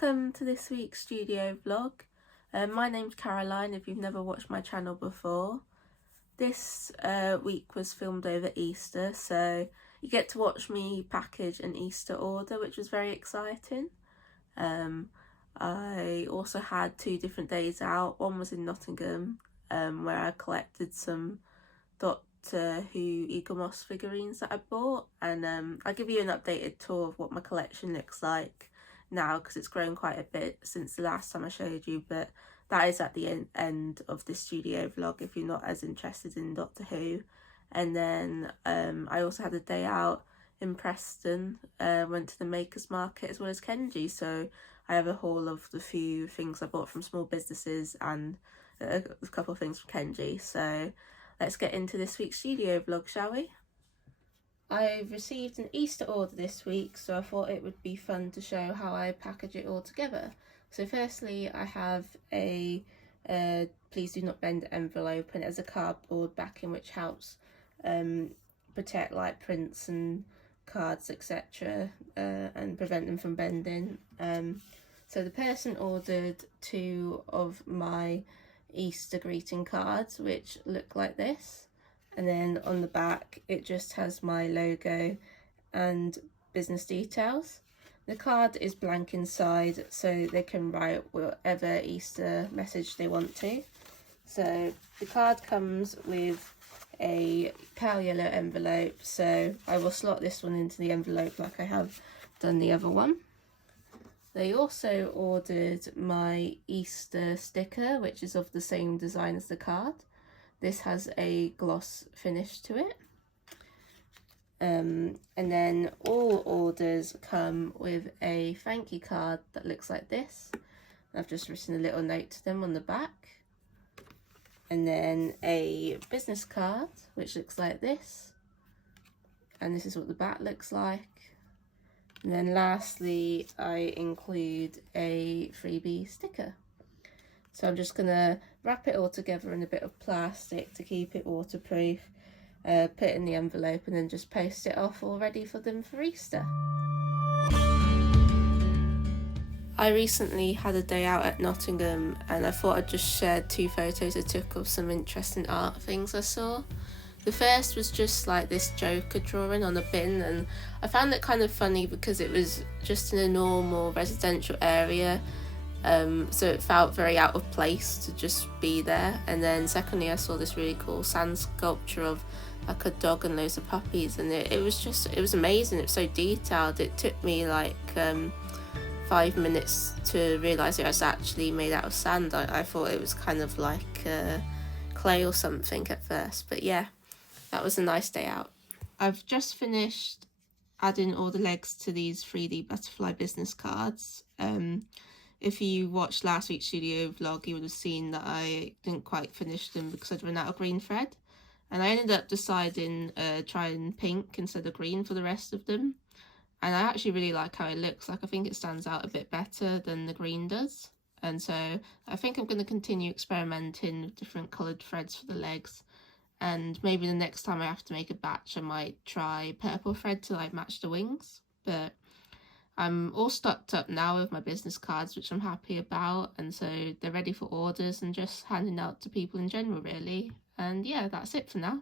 Welcome to this week's studio vlog. My name's Caroline if you've never watched my channel before. This week was filmed over Easter, so you get to watch me package an Easter order, which was very exciting. I also had 2 different days out. One was in Nottingham, where I collected some Doctor Who Eaglemoss figurines that I bought, and I'll give you an updated tour of what my collection looks like now because it's grown quite a bit since the last time I showed you, but that is at the end of this studio vlog if you're not as interested in Doctor Who. And then I also had a day out in Preston, went to the Makers Market as well as Kenji, so I have a haul of the few things I bought from small businesses and a couple of things from Kenji. So let's get into this week's studio vlog, shall we? I've received an Easter order this week, so I thought it would be fun to show how I package it all together. So firstly, I have a please do not bend envelope, and it has a cardboard backing which helps protect like prints and cards, etc., and prevent them from bending. So the person ordered 2 of my Easter greeting cards which look like this, and then on the back it just has my logo and business details. The card is blank inside, so they can write whatever Easter message they want to. So the card comes with a pale yellow envelope, so I will slot this one into the envelope like I have done the other one. They also ordered my Easter sticker, which is of the same design as the card. This has a gloss finish to it. And then all orders come with a thank you card that looks like this. I've just written a little note to them on the back. And then a business card, which looks like this. And this is what the back looks like. And then lastly, I include a freebie sticker. So I'm just gonna wrap it all together in a bit of plastic to keep it waterproof, put it in the envelope, and then just post it off all ready for them for Easter. I recently had a day out at Nottingham, and I thought I'd just share 2 photos I took of some interesting art things I saw. The first was just like this Joker drawing on a bin, and I found it kind of funny because it was just in a normal residential area, so it felt very out of place to just be there. And then secondly, I saw this really cool sand sculpture of like a dog and loads of puppies, and it was amazing. It was so detailed. It took me like 5 minutes to realise it was actually made out of sand. I thought it was kind of like clay or something at first, but yeah, that was a nice day out. I've just finished adding all the legs to these 3D butterfly business cards. If you watched last week's studio vlog, you would have seen that I didn't quite finish them because I'd run out of green thread. And I ended up deciding trying pink instead of green for the rest of them. And I actually really like how it looks. Like, I think it stands out a bit better than the green does. And so I think I'm going to continue experimenting with different coloured threads for the legs. And maybe the next time I have to make a batch, I might try purple thread to like match the wings. But I'm all stocked up now with my business cards, which I'm happy about, and so they're ready for orders and just handing out to people in general, really. And yeah, that's it for now.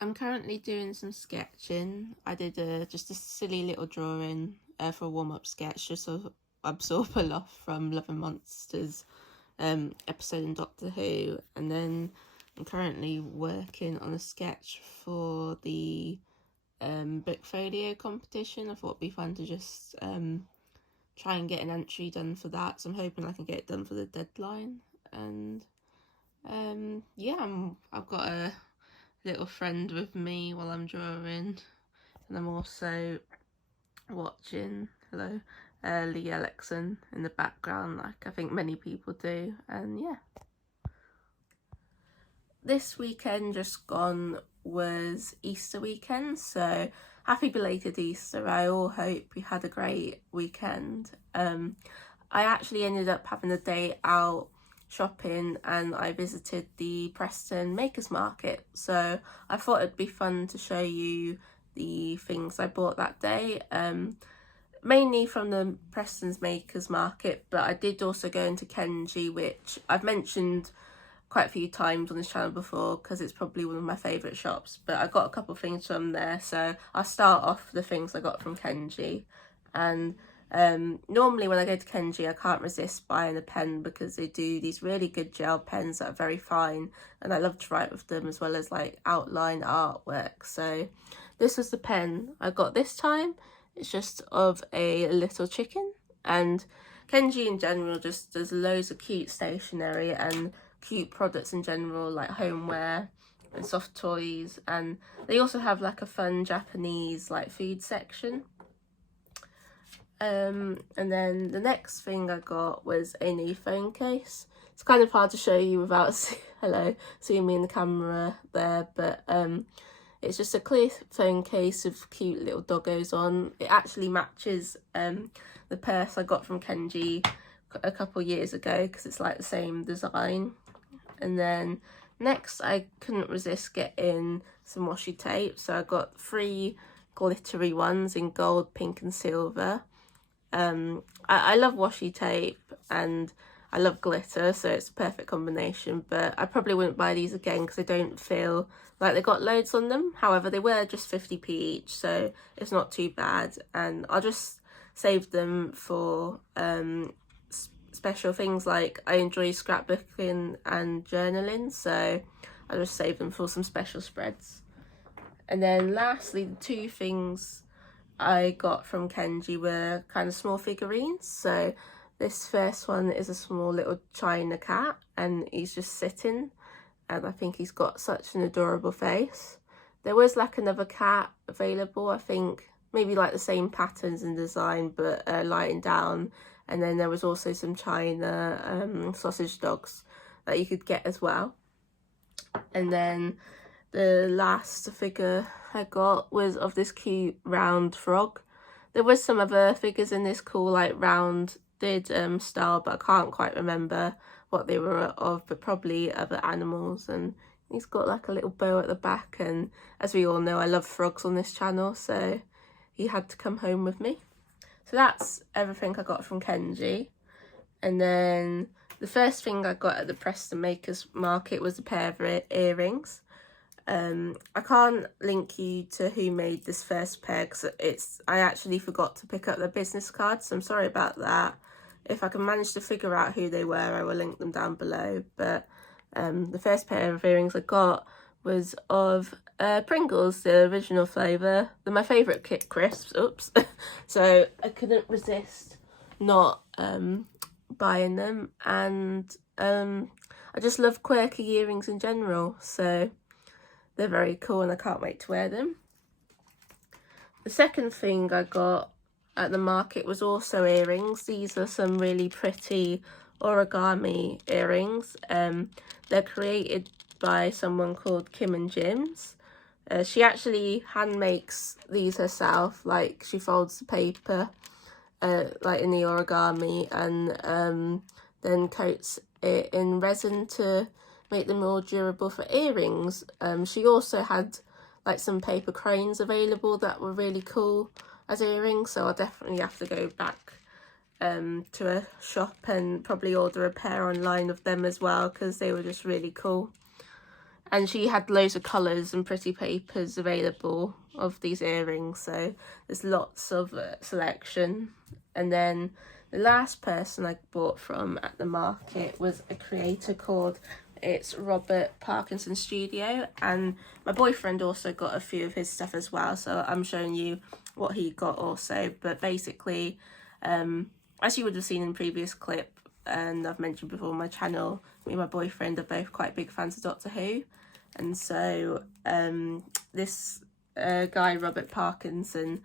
I'm currently doing some sketching. I did just a silly little drawing for a warm-up sketch, just to absorb a lot from Love and Monsters episode in Doctor Who, and then I'm currently working on a sketch for the book folio competition. I thought it'd be fun to just try and get an entry done for that, so I'm hoping I can get it done for the deadline. And yeah, I've got a little friend with me while I'm drawing, and I'm also watching Lee Ellickson in the background, like I think many people do. And yeah, this weekend just gone was Easter weekend, so happy belated Easter. I all hope you had a great weekend. I actually ended up having a day out shopping, and I visited the Preston Makers Market, so I thought it'd be fun to show you the things I bought that day. mainly from the Preston's Makers Market, but I did also go into Kenji, which I've mentioned quite a few times on this channel before because it's probably one of my favourite shops. But I got a couple of things from there, so I'll start off the things I got from Kenji. And normally when I go to Kenji, I can't resist buying a pen because they do these really good gel pens that are very fine, and I love to write with them as well as like outline artwork. So this was the pen I got this time. It's just of a little chicken, and Kenji in general just does loads of cute stationery and cute products in general, like homeware and soft toys, and they also have like a fun Japanese like food section. And then the next thing I got was a new phone case. It's kind of hard to show you without seeing me in the camera there, but it's just a clear phone case with cute little doggos on. It actually matches the purse I got from Kenji a couple years ago because it's like the same design. And then next, I couldn't resist getting some washi tape, so I got 3 glittery ones in gold, pink and silver. I love washi tape and I love glitter, so it's a perfect combination, but I probably wouldn't buy these again because I don't feel like they got loads on them. However, they were just 50p each, so it's not too bad, and I'll just save them for special things. Like I enjoy scrapbooking and journaling, so I'll just save them for some special spreads. And then lastly, the 2 things I got from Kenji were kind of small figurines. So this first one is a small little China cat, and he's just sitting, and I think he's got such an adorable face. There was like another cat available, I think maybe like the same patterns and design, but lying down, and then there was also some China sausage dogs that you could get as well. And then the last figure I got was of this cute round frog. There was some other figures in this cool like rounded style, but I can't quite remember what they were of, but probably other animals. And he's got like a little bow at the back, and as we all know, I love frogs on this channel, so he had to come home with me. So that's everything I got from Kenji. And then the first thing I got at the Preston Makers Market was a pair of earrings. I can't link you to who made this first pair because I actually forgot to pick up their business cards, so I'm sorry about that. If I can manage to figure out who they were, I will link them down below. But the first pair of earrings I got was of Pringles, the original flavour. They're my favourite Kit Crisps, oops. So I couldn't resist not buying them, and I just love quirky earrings in general, so they're very cool and I can't wait to wear them. The second thing I got at the market was also earrings. These are some really pretty origami earrings. They're created by someone called Kim and Jim's. She actually hand makes these herself, like she folds the paper like in the origami, and then coats it in resin to make them more durable for earrings. She also had like some paper cranes available that were really cool as earrings, so I'll definitely have to go back to a shop and probably order a pair online of them as well because they were just really cool. And she had loads of colours and pretty papers available of these earrings, so there's lots of selection. And then the last person I bought from at the market was a creator called Robert Parkinson Studio, and my boyfriend also got a few of his stuff as well, so I'm showing you what he got also. But basically, as you would have seen in the previous clip, and I've mentioned before on my channel, me and my boyfriend are both quite big fans of Doctor Who, and so this guy Robert Parkinson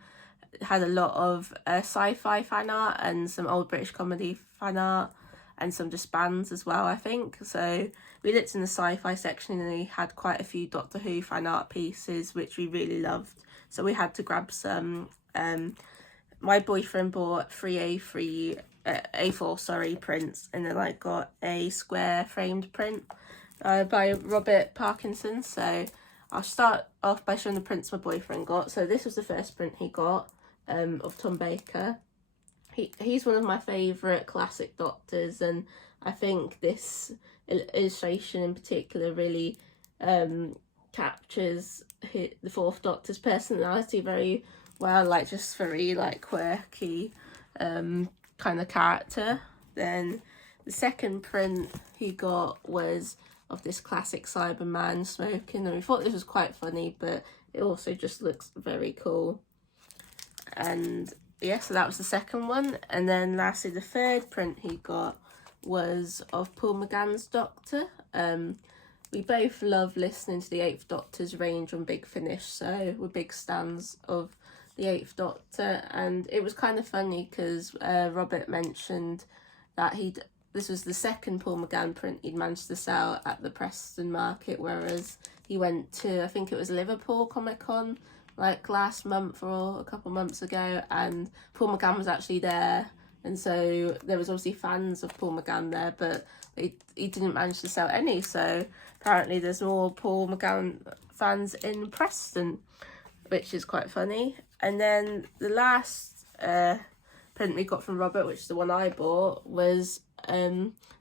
had a lot of sci-fi fan art and some old British comedy fan art and some just bands as well, I think. So we looked in the sci-fi section and he had quite a few Doctor Who fan art pieces which we really loved, so we had to grab some. My boyfriend bought 3 A4 prints, and then I got a square framed print by Robert Parkinson. So I'll start off by showing the prints my boyfriend got. So this was the first print he got of Tom Baker, he's one of my favourite classic Doctors, and I think this illustration in particular really captures the Fourth Doctor's personality very well, like just very like quirky kind of character. Then the second print he got was of this classic Cyberman smoking, and we thought this was quite funny, but it also just looks very cool. And yeah, so that was the second one. And then lastly, the third print he got was of Paul McGann's Doctor. We both love listening to the Eighth Doctor's range on Big Finish, so we're big stans of the Eighth Doctor. And it was kind of funny because Robert mentioned that this was the second Paul McGann print he'd managed to sell at the Preston Market, whereas he went to, I think it was Liverpool Comic Con like last month or a couple months ago, and Paul McGann was actually there, and so there was obviously fans of Paul McGann there, but he didn't manage to sell any, so apparently there's more Paul McGann fans in Preston, which is quite funny. And then the last print we got from Robert, which is the one I bought, was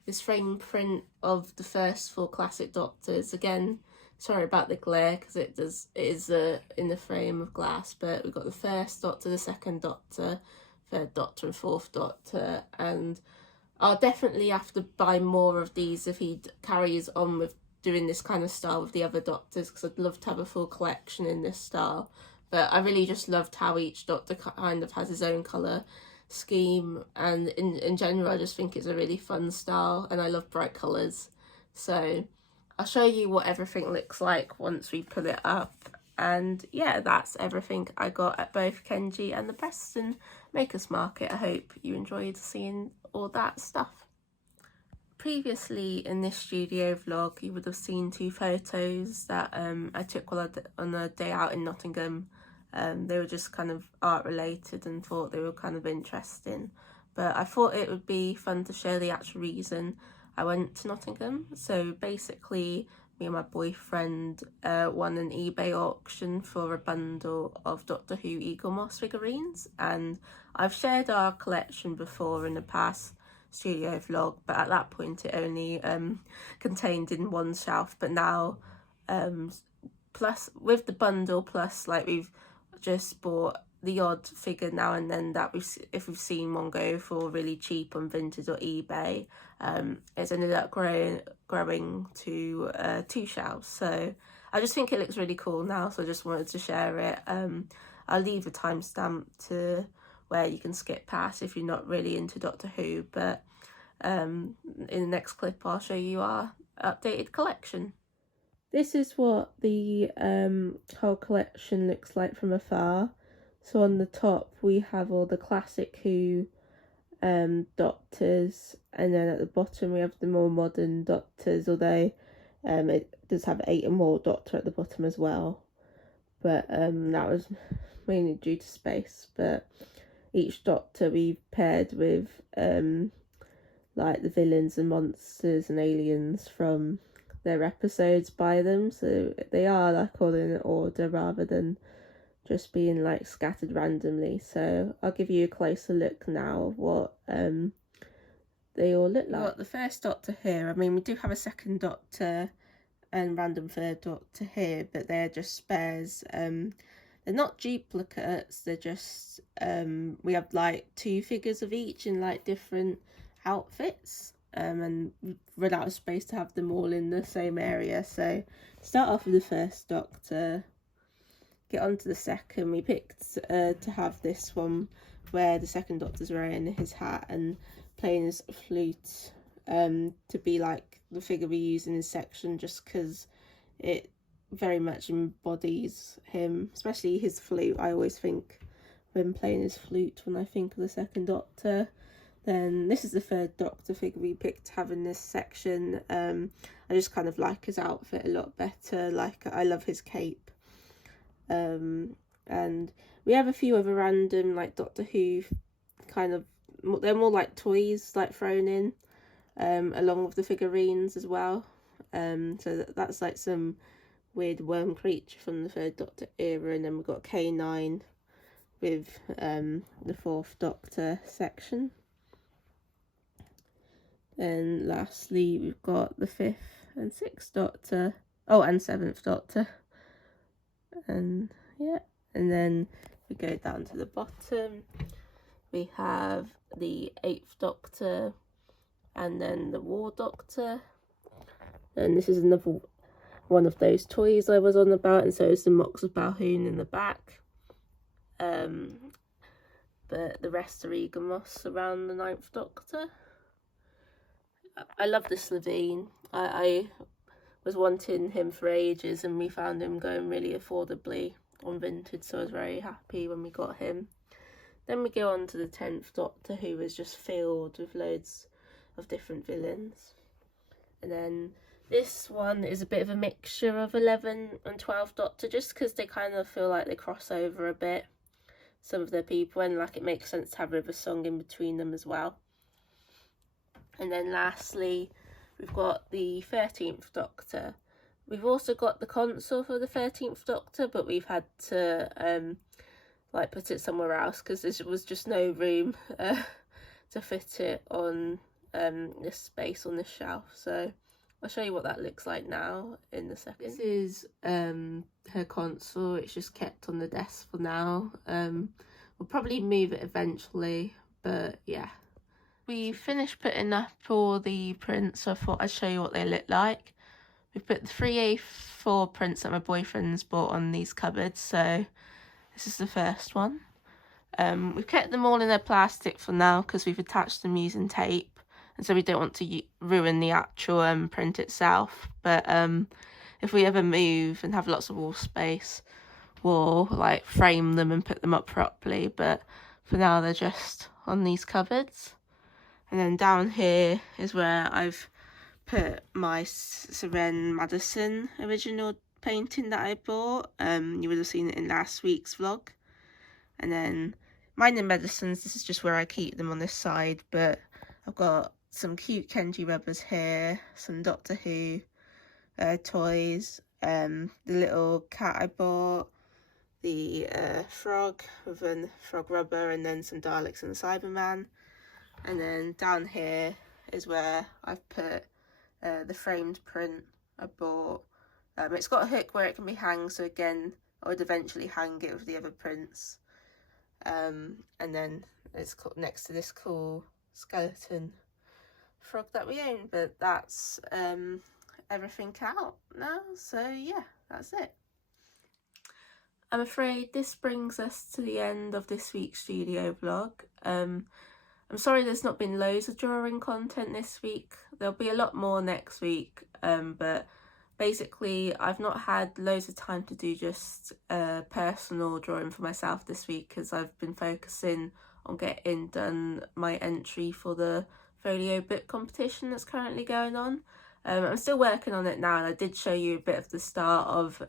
this frame print of the first 4 classic Doctors. Again, sorry about the glare because it is in the frame of glass, but we've got the first Doctor, the second Doctor, third Doctor and fourth Doctor, and I'll definitely have to buy more of these if he carries on with doing this kind of style with the other Doctors, because I'd love to have a full collection in this style. But I really just loved how each Doctor kind of has his own colour scheme, and in general I just think it's a really fun style, and I love bright colours. So I'll show you what everything looks like once we put it up. And yeah, that's everything I got at both Kenji and the Preston Makers Market. I hope you enjoyed seeing all that stuff. Previously in this studio vlog, you would have seen 2 photos that I took while on a day out in Nottingham. They were just kind of art related and thought they were kind of interesting. But I thought it would be fun to share the actual reason I went to Nottingham. So basically, me and my boyfriend won an eBay auction for a bundle of Doctor Who Eaglemoss figurines, and I've shared our collection before in a past studio vlog, but at that point it only contained in one shelf. But now, plus with the bundle, plus like we've just bought the odd figure now and then that if we've seen one go for really cheap on Vinted or eBay, it's ended up growing to 2 shelves. So I just think it looks really cool now, so I just wanted to share it. I'll leave a timestamp to where you can skip past if you're not really into Doctor Who, but in the next clip I'll show you our updated collection. This is what the whole collection looks like from afar. So on the top we have all the classic Who Doctors, and then at the bottom we have the more modern Doctors, although it does have 8 and more Doctor at the bottom as well, but that was mainly due to space. But each Doctor we've paired with like the villains and monsters and aliens from their episodes by them, so they are like all in order rather than just being like scattered randomly. So I'll give you a closer look now of what they all look like. Got the first Doctor here. I mean, we do have a second Doctor and random third Doctor here, but they're just spares. They're not duplicates, they're just we have like 2 figures of each in like different outfits, and we've run out of space to have them all in the same area. So start off with the first Doctor, get on to the second. We picked to have this one where the second Doctor's wearing his hat and playing his flute, to be like the figure we use in his section, just because it very much embodies him, especially his flute. I always think when playing his flute when I think of the second Doctor. Then this is the third Doctor figure we picked to have in this section. I just kind of like his outfit a lot better. Like, I love his cape. And we have a few other random like Doctor Who kind of, they're more like toys like thrown in along with the figurines as well. So that's like some weird worm creature from the third Doctor era. And then we've got K9, with the Fourth Doctor section. Then lastly we've got the Fifth and Sixth Doctor, and Seventh Doctor, and yeah, and then we go down to the bottom, we have the Eighth Doctor and then the War Doctor, and this is another one of those toys I was on about, and so is the Mox of Balhoun in the back. But the rest are Eagamos around the Ninth Doctor. I love this Levine. I was wanting him for ages, and we found him going really affordably on Vinted, so I was very happy when we got him. Then we go on to the 10th Doctor, who was just filled with loads of different villains. And then this one is a bit of a mixture of 11 and 12th Doctor, just because they kind of feel like they cross over a bit, some of their people, and like it makes sense to have River Song in between them as well. And then lastly, we've got the 13th Doctor. We've also got the console for the 13th Doctor, but we've had to like put it somewhere else because there was just no room to fit it on this space on this shelf. So I'll show you what that looks like now in a second. This is her console. It's just kept on the desk for now. We'll probably move it eventually, but yeah. We finished putting up all the prints, so I thought I'd show you what they look like. We've put the 3A4 prints that my boyfriend's bought on these cupboards, so this is the first one. We've kept them all in their plastic for now because we've attached them using tape, and so we don't want to ruin the actual print itself. But if we ever move and have lots of wall space, we'll like frame them and put them up properly, but for now they're just on these cupboards. And then down here is where I've put my Seren Madison original painting that I bought. You would have seen it in last week's vlog. And then Mind and Medicines, this is just where I keep them on this side, but I've got some cute Kenji rubbers here, some Doctor Who toys, the little cat I bought, the frog with a frog rubber, and then some Daleks and the Cyberman. And then down here is where I've put the framed print I bought. It's got a hook where it can be hanged, so again I would eventually hang it with the other prints. And then it's next to this cool skeleton frog that we own. But that's everything out now, so yeah, that's it. I'm afraid this brings us to the end of this week's studio vlog. I'm sorry there's not been loads of drawing content this week. There'll be a lot more next week, but basically I've not had loads of time to do just personal drawing for myself this week because I've been focusing on getting done my entry for the folio book competition that's currently going on. I'm still working on it now, and I did show you a bit of the start of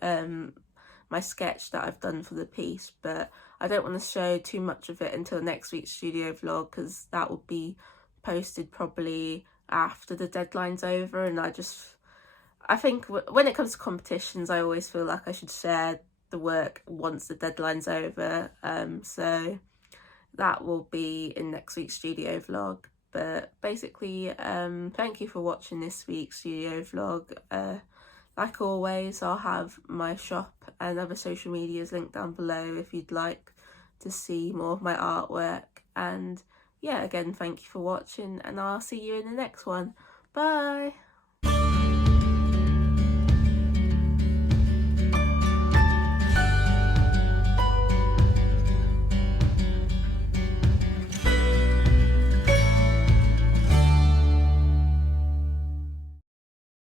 my sketch that I've done for the piece, but I don't want to show too much of it until next week's studio vlog because that will be posted probably after the deadline's over. And I think when it comes to competitions, I always feel like I should share the work once the deadline's over, so that will be in next week's studio vlog. But basically, thank you for watching this week's studio vlog. Like always, I'll have my shop and other social medias linked down below if you'd like to see more of my artwork. And yeah, again, thank you for watching, and I'll see you in the next one. Bye!